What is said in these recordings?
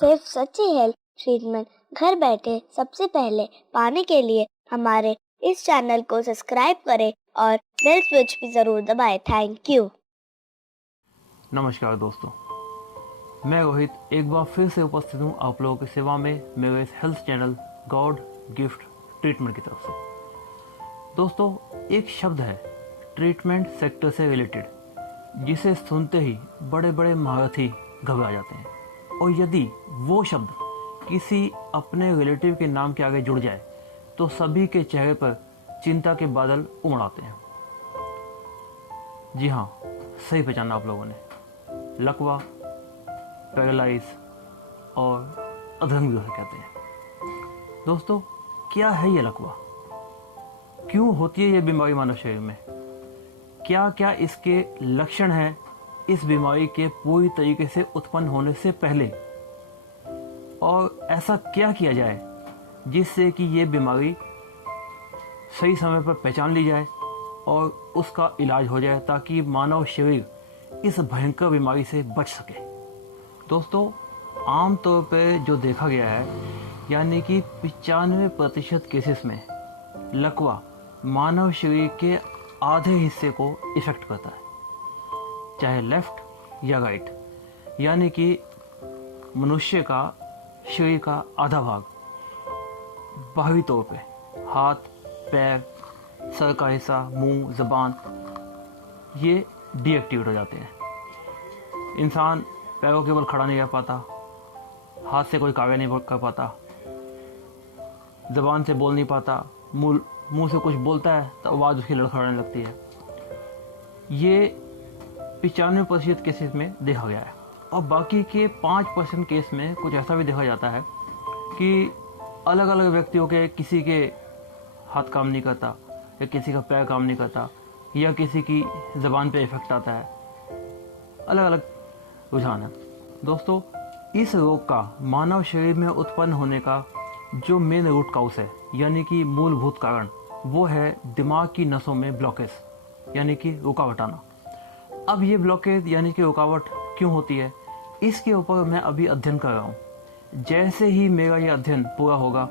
सिर्फ सच्ची health treatment घर बैठे सबसे पहले पाने के लिए हमारे इस चैनल को सब्सक्राइब करें और बेल स्विच भी ज़रूर दबाएं। Thank you. नमस्कार दोस्तों, मैं रोहित एक बार फिर से उपस्थित हूँ आप लोगों की सेवा में मेरे इस health channel God gift treatment की तरफ से। दोस्तों, एक शब्द है ट्रीटमेंट सेक्टर से रिलेटेड, जिसे सुनते ही बड़े बड़े महारथी घबरा जाते हैं, और यदि वो शब्द किसी अपने रिलेटिव के नाम के आगे जुड़ जाए तो सभी के चेहरे पर चिंता के बादल उमड़ आते हैं। जी हाँ, सही पहचाना आप लोगों ने, लकवा, पैरालाइज और अधरंग भी उसे कहते हैं। दोस्तों, क्या है ये लकवा? क्यों होती है ये बीमारी मानव शरीर में? क्या क्या इसके लक्षण हैं इस बीमारी के पूरी तरीके से उत्पन्न होने से पहले? और ऐसा क्या किया जाए जिससे कि ये बीमारी सही समय पर पहचान ली जाए और उसका इलाज हो जाए, ताकि मानव शरीर इस भयंकर बीमारी से बच सके। दोस्तों, आमतौर पर जो देखा गया है, यानी कि 95% केसेस में लकवा मानव शरीर के आधे हिस्से को इफेक्ट करता है, चाहे लेफ्ट या राइट, यानी कि मनुष्य का शरीर का आधा भाग बाहरी तौर पे हाथ, पैर, सर का हिस्सा, मुंह, जबान, ये डीएक्टिवेट हो जाते हैं। इंसान पैरों के बल खड़ा नहीं रह पाता, हाथ से कोई कार्य नहीं कर पाता, जबान से बोल नहीं पाता, मुंह से कुछ बोलता है तो आवाज़ उसकी लड़खड़ाने लगती है। ये 95% केसेस में देखा गया है। और बाकी के 5% केस में कुछ ऐसा भी देखा जाता है कि अलग अलग व्यक्तियों के, किसी के हाथ काम नहीं करता, या किसी का पैर काम नहीं करता, या किसी की ज़बान पे इफेक्ट आता है। अलग अलग रुझान है। दोस्तों, इस रोग का मानव शरीर में उत्पन्न होने का जो मेन रूट काउस है, यानी कि मूलभूत कारण, वो है दिमाग की नसों में ब्लॉकेज, यानी कि रुकावट आना। अब ये ब्लॉकेज यानी कि रुकावट क्यों होती है, इसके ऊपर मैं अभी अध्ययन कर रहा हूँ। जैसे ही मेरा ये अध्ययन पूरा होगा,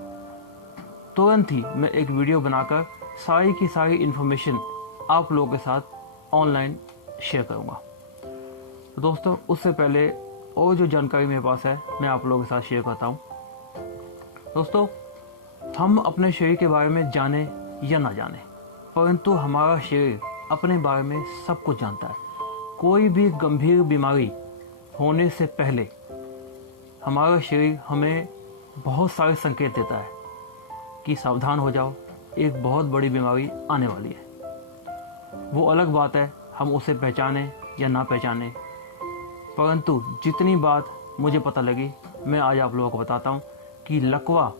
तुरंत ही मैं एक वीडियो बनाकर सारी की सारी इन्फॉर्मेशन आप लोगों के साथ ऑनलाइन शेयर करूँगा। तो दोस्तों, उससे पहले और जो जानकारी मेरे पास है मैं आप लोगों के साथ शेयर करता हूँ। दोस्तों, हम अपने शरीर के बारे में जाने या ना जाने, परंतु हमारा शरीर अपने बारे में सब कुछ जानता है। कोई भी गंभीर बीमारी होने से पहले हमारा शरीर हमें बहुत सारे संकेत देता है कि सावधान हो जाओ, एक बहुत बड़ी बीमारी आने वाली है। वो अलग बात है हम उसे पहचाने या ना पहचाने, परंतु जितनी बात मुझे पता लगी मैं आज आप लोगों को बताता हूँ कि लकवा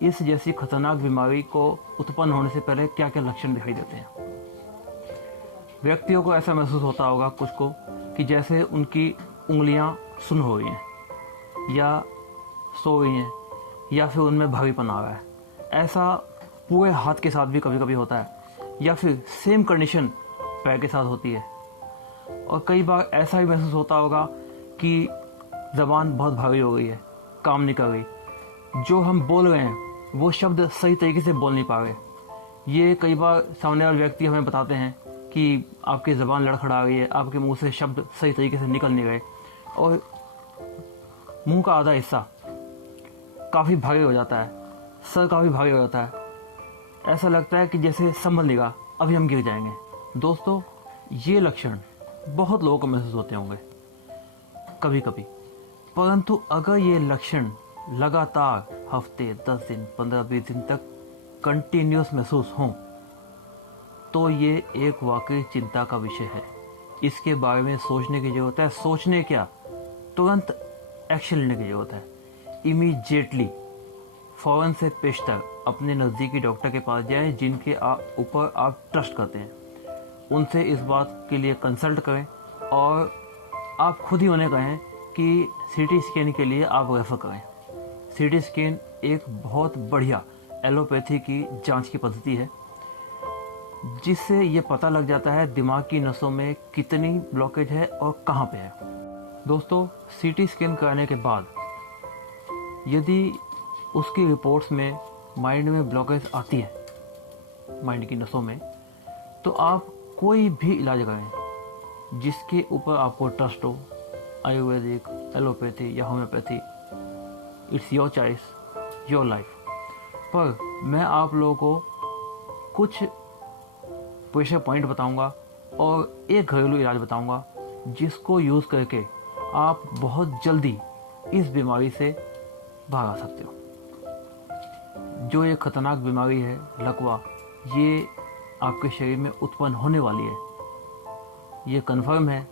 इस जैसी खतरनाक बीमारी को उत्पन्न होने से पहले क्या क्या लक्षण दिखाई देते हैं। व्यक्तियों को ऐसा महसूस होता होगा कुछ को कि जैसे उनकी उंगलियां सुन्न हो रही हैं, या सो रही हैं, या फिर उनमें भारीपन आ रहा है। ऐसा पूरे हाथ के साथ भी कभी कभी होता है, या फिर सेम कंडीशन पैर के साथ होती है। और कई बार ऐसा भी महसूस होता होगा कि ज़बान बहुत भारी हो गई है, काम नहीं कर रही, जो हम बोल रहे हैं वो शब्द सही तरीके से बोल नहीं पा रहे। ये कई बार सामने वाले व्यक्ति हमें बताते हैं कि आपकी ज़बान लड़खड़ा रही है, आपके मुंह से शब्द सही तरीके से निकल नहीं रहे, और मुंह का आधा हिस्सा काफ़ी भारी हो जाता है, सर काफ़ी भारी हो जाता है। ऐसा लगता है कि जैसे संभल लेगा, अभी हम गिर जाएंगे। दोस्तों, ये लक्षण बहुत लोगों को महसूस होते होंगे कभी कभी, परंतु अगर ये लक्षण लगातार हफ्ते, 10 दिन, 15-20 दिन तक कंटिन्यूस महसूस हों, तो ये एक वाकई चिंता का विषय है। इसके बारे में सोचने की ज़रूरत है। सोचने क्या, तुरंत एक्शन लेने की ज़रूरत है। इमीडिएटली फ़ौरन से पेशतर अपने नज़दीकी डॉक्टर के पास जाएं, जिनके ऊपर आप ट्रस्ट करते हैं। उनसे इस बात के लिए कंसल्ट करें, और आप खुद ही उन्हें कहें कि सीटी स्कैन के लिए आप रेफ़र करें। सीटी स्कैन एक बहुत बढ़िया एलोपैथी की जांच की पद्धति है, जिससे ये पता लग जाता है दिमाग की नसों में कितनी ब्लॉकेज है और कहाँ पे है। दोस्तों, सीटी स्कैन कराने के बाद यदि उसकी रिपोर्ट्स में माइंड में ब्लॉकेज आती है, माइंड की नसों में, तो आप कोई भी इलाज करें जिसके ऊपर आपको ट्रस्ट हो, आयुर्वेदिक, एलोपैथी या homeopathy, it's your choice, your life. पर मैं आप लोगों को कुछ प्रेशर पॉइंट बताऊंगा और एक घरेलू इलाज बताऊंगा जिसको यूज़ करके आप बहुत जल्दी इस बीमारी से बाहर आ सकते हो। जो ये खतरनाक बीमारी है लकवा, ये आपके शरीर में उत्पन्न होने वाली है, ये कन्फर्म है।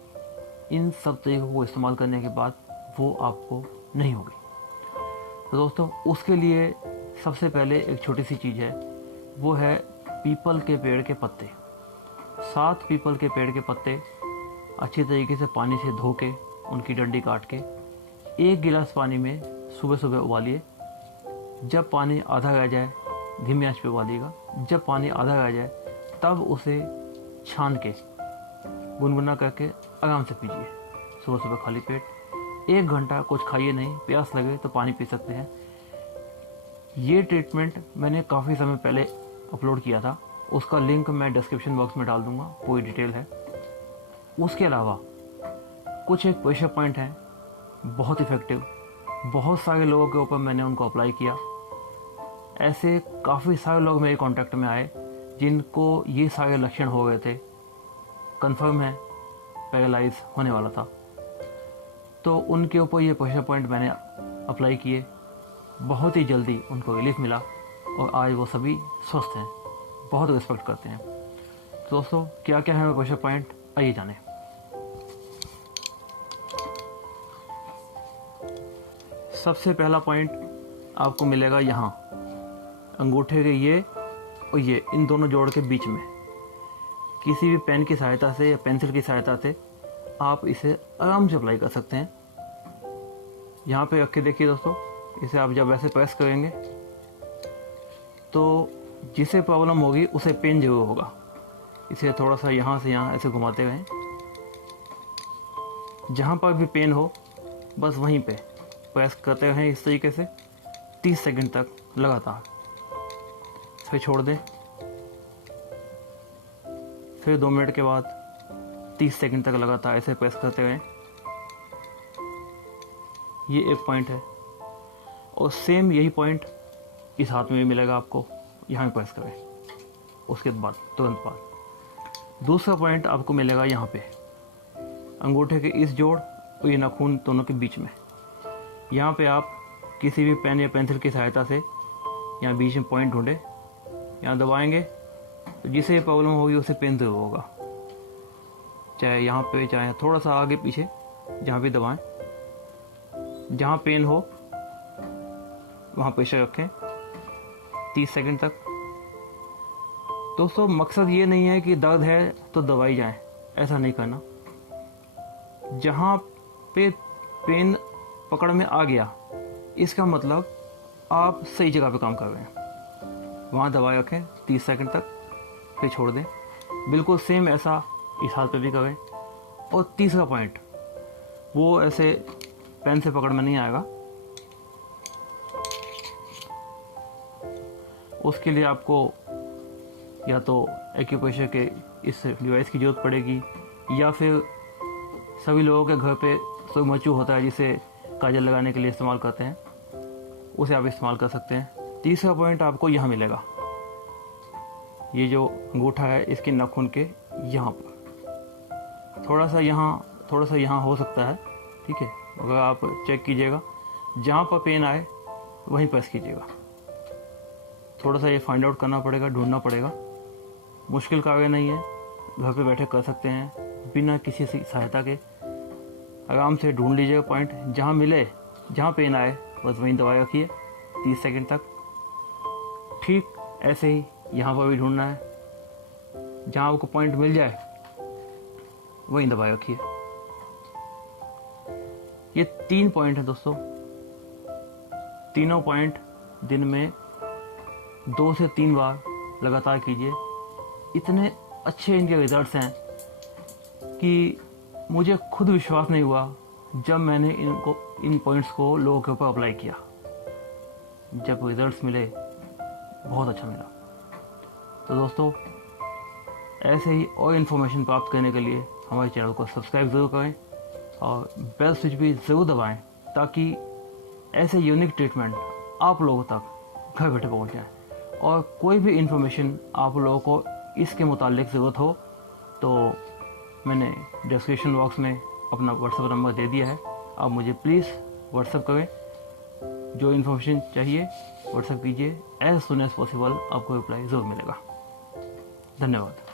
इन सब तरीकों को इस्तेमाल करने के बाद वो आपको नहीं होगी। तो दोस्तों, उसके लिए सबसे पहले एक छोटी सी चीज़ है, वो है पीपल के पेड़ के पत्ते। 7 पीपल के पेड़ के पत्ते अच्छी तरीके से पानी से धो के, उनकी डंडी काट के 1 गिलास पानी में सुबह सुबह उबालिए। जब पानी आधा रह जाए, धीमी आंच पे उबालिएगा। जब पानी आधा रह जाए तब उसे छान के गुनगुना करके आराम से पीजिए, सुबह सुबह खाली पेट। 1 घंटा कुछ खाइए नहीं, प्यास लगे तो पानी पी सकते हैं। ये ट्रीटमेंट मैंने काफ़ी समय पहले अपलोड किया था, उसका लिंक मैं डिस्क्रिप्शन बॉक्स में डाल दूंगा, पूरी डिटेल है। उसके अलावा कुछ एक प्रेशर पॉइंट हैं बहुत इफ़ेक्टिव, बहुत सारे लोगों के ऊपर मैंने उनको अप्लाई किया। ऐसे काफ़ी सारे लोग मेरे कांटेक्ट में आए जिनको ये सारे लक्षण हो गए थे, कंफर्म है पैरालाइज होने वाला था। तो उनके ऊपर ये प्रेशर पॉइंट मैंने अप्लाई किए, बहुत ही जल्दी उनको रिलीफ मिला और आज वो सभी स्वस्थ हैं, बहुत रिस्पेक्ट करते हैं। तो दोस्तों, क्या क्या है वो प्रेशर पॉइंट, आइए जाने। सबसे पहला पॉइंट आपको मिलेगा यहाँ, अंगूठे के ये और ये, इन दोनों जोड़ के बीच में। किसी भी पेन की सहायता से या पेंसिल की सहायता से आप इसे आराम से अप्लाई कर सकते हैं। यहाँ पे रख के देखिए दोस्तों, इसे आप जब ऐसे प्रेस करेंगे तो जिसे प्रॉब्लम होगी उसे पेन जरूर होगा। इसे थोड़ा सा यहाँ से यहाँ ऐसे घुमाते रहें, जहाँ पर भी पेन हो बस वहीं पे प्रेस करते रहें इस तरीके से 30 सेकंड तक लगातार। फिर छोड़ दें, फिर 2 मिनट के बाद 30 सेकंड तक लगातार ऐसे प्रेस करते रहें। ये एक पॉइंट है। और सेम यही पॉइंट इस हाथ में भी मिलेगा आपको, यहाँ भी प्रेस करें। उसके बाद तुरंत बाद दूसरा पॉइंट आपको मिलेगा यहाँ पे, अंगूठे के इस जोड़ और ये नाखून दोनों के बीच में। यहाँ पे आप किसी भी पेन या पेंसिल की सहायता से यहाँ बीच में पॉइंट ढूंढे, यहाँ दबाएंगे तो जिसे ये प्रॉब्लम होगी उसे पेन जरूर होगा, चाहे यहाँ पे चाहे थोड़ा सा आगे पीछे, जहाँ भी दबाएं। जहाँ पेन हो वहाँ प्रेशर रखें 30 सेकंड तक। दोस्तों, मकसद ये नहीं है कि दर्द है तो दवाई जाए, ऐसा नहीं करना। जहाँ पे पेन पकड़ में आ गया, इसका मतलब आप सही जगह पे काम कर रहे हैं। वहाँ दवाई रखें 30 सेकंड तक, फिर छोड़ दें। बिल्कुल सेम ऐसा इस हाथ पे भी करें। और तीसरा पॉइंट, वो ऐसे पेन से पकड़ में नहीं आएगा, उसके लिए आपको या तो एक्यूप्रेशर के इस डिवाइस की ज़रूरत पड़ेगी, या फिर सभी लोगों के घर पे सुगमचू होता है जिसे काजल लगाने के लिए इस्तेमाल करते हैं, उसे आप इस्तेमाल कर सकते हैं। तीसरा पॉइंट आपको यहाँ मिलेगा, ये जो अंगूठा है इसके नाखून के यहाँ पर थोड़ा सा यहाँ हो सकता है, ठीक है। अगर आप चेक कीजिएगा, जहाँ पर पेन आए वहीं प्रेस कीजिएगा। थोड़ा सा ये फाइंड आउट करना पड़ेगा, ढूंढना पड़ेगा। मुश्किल कार्य नहीं है, घर पे बैठे कर सकते हैं बिना किसी सहायता के। आराम से ढूंढ लीजिएगा पॉइंट, जहाँ मिले, जहाँ पेन आए बस वहीं दवाई रखिए 30 सेकंड तक। ठीक ऐसे ही यहाँ पर भी ढूंढना है, जहाँ आपको पॉइंट मिल जाए वहीं दवाई रखिए। ये 3 पॉइंट है दोस्तों, तीनों पॉइंट दिन में 2 से 3 बार लगातार कीजिए। इतने अच्छे इनके रिजल्ट्स हैं कि मुझे खुद विश्वास नहीं हुआ जब मैंने इन पॉइंट्स को लोगों के ऊपर अप्लाई किया। जब रिजल्ट्स मिले बहुत अच्छा मिला। तो दोस्तों, ऐसे ही और इन्फॉर्मेशन प्राप्त करने के लिए हमारे चैनल को सब्सक्राइब ज़रूर करें और बेल स्विच भी ज़रूर दबाएं, ताकि ऐसे यूनिक ट्रीटमेंट आप लोगों तक घर बैठे पहुंच जाए। और कोई भी इन्फॉर्मेशन आप लोगों को इसके मुतालिक ज़रूरत हो तो मैंने डिस्क्रिप्शन बॉक्स में अपना व्हाट्सएप नंबर दे दिया है, आप मुझे प्लीज़ व्हाट्सएप करें। जो इन्फॉर्मेशन चाहिए व्हाट्सएप कीजिए, एज सुन एज पॉसिबल आपको रिप्लाई ज़रूर मिलेगा। धन्यवाद।